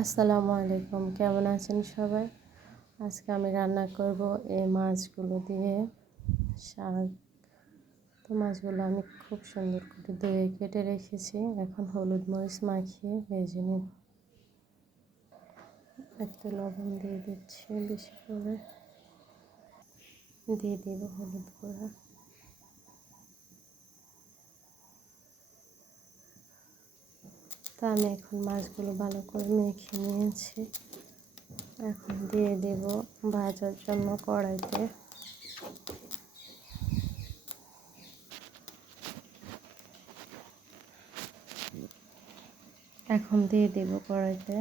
আসসালামু আলাইকুম, কেমন আছেন সবাই? আজকে আমি রান্না করব এই মাছগুলো দিয়ে শাক। তো মাছগুলো আমি খুব সুন্দর করে ধুয়ে কেটে রেখেছি। এখন হলুদ মরিচ মাখিয়ে ভেজে নেব। একটু লবণ দিয়ে দিচ্ছি, বেশি করে দিয়ে দেব হলুদ গুঁড়া। তা আমি এখন মাছগুলো ভালো করে মেখে নিয়েছি। এখন দিয়ে দেব ভাজার জন্য কড়াইতে। এখন দিয়ে দেব কড়াইতে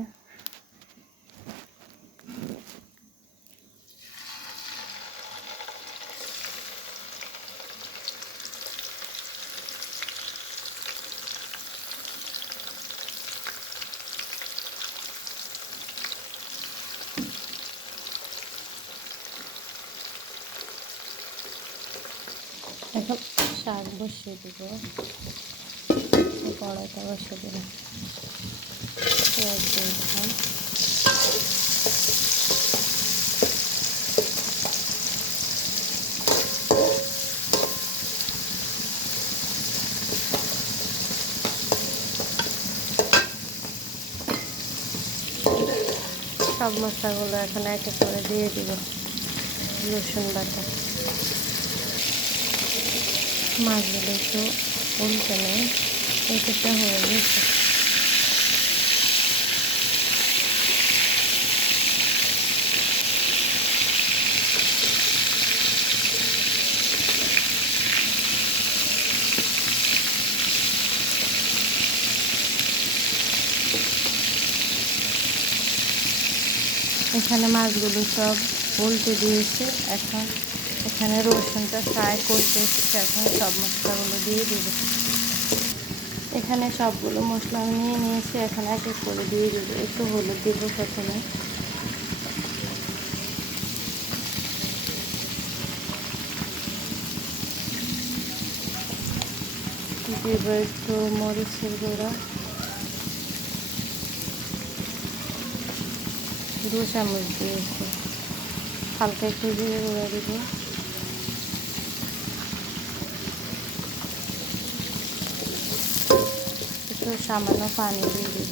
এখন শাক বসিয়ে দেব। কড়াইটা বসিয়ে দিলাম, পেঁয়াজ দিয়ে দিলাম, সব মশলাগুলো এখন এক এক করে দিয়ে দিব। রসুন বাটা, মাছগুলো একটু উল্টে নেই, এটা হয়ে গেছে। এখানে মাছগুলো সব উল্টে দিয়েছে। এখন এখানে রসুনটা ফ্রাই করতে এসেছে। এখন সব মশলাগুলো দিয়ে দিব। এখানে সবগুলো মশলা আমি নিয়ে নিয়েছি, এখন এক এক করে দিয়ে দিব। একটু হলুদ দিব প্রথমে, দিব একটু মরিচের গুঁড়া, 2 চামচ দিয়েছি। হালকা একটু জিরে গুঁড়া দিব, একটু সামান্য পানি দিয়ে দিব।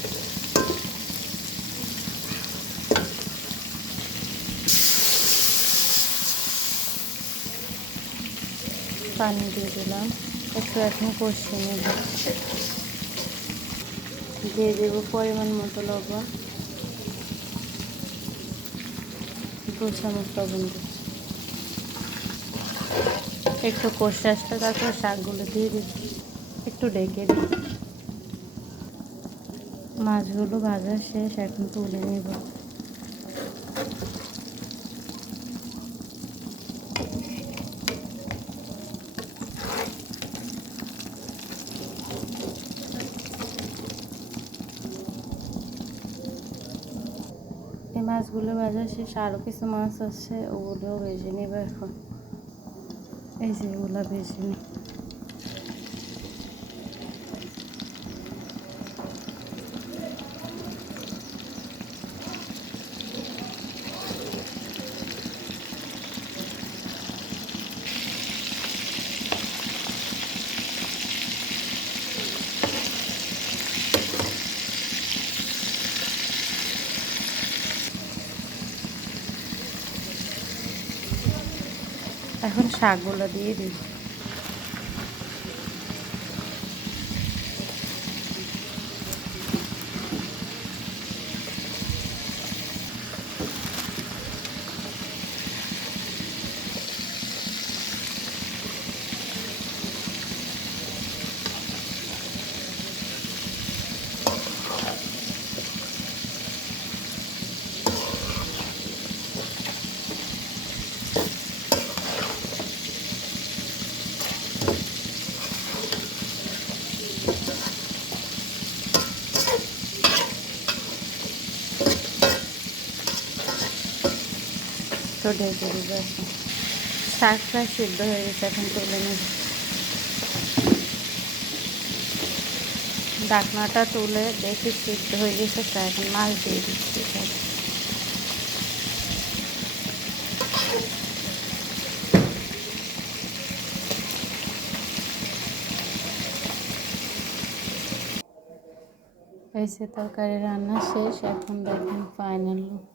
পানি দিয়ে দিলাম, একটু এখন কষিয়ে নেব। দিয়ে দেব পরিমাণ মতো লবণ, 2 চামচ লবণ দিচ্ছি। একটু কষে আসলে তারপর শাকগুলো দিয়ে দিচ্ছি, একটু ঢেকে দিই। মাছগুলো ভাজা শেষ, এখন তুলে নেব। এই মাছগুলো ভাজা শেষ, আরও কিছু মাছ আছে, ওগুলোও ভেজে নেব। এখন এই যে ওগুলো ভেজে নিই। এখন শাকগুলো দিয়ে দিই। তো ঢেকে দিব। এখন শাক প্রায় সিদ্ধ হয়ে গেছে, এখন তুলে নেব। ঢাকনাটা তুলে দেখি সিদ্ধ হয়ে গেছে, তো এখন মাছ দিয়ে দিচ্ছি। এই যে তরকারি রান্না শেষ, এখন দেখেন ফাইনাল লুক।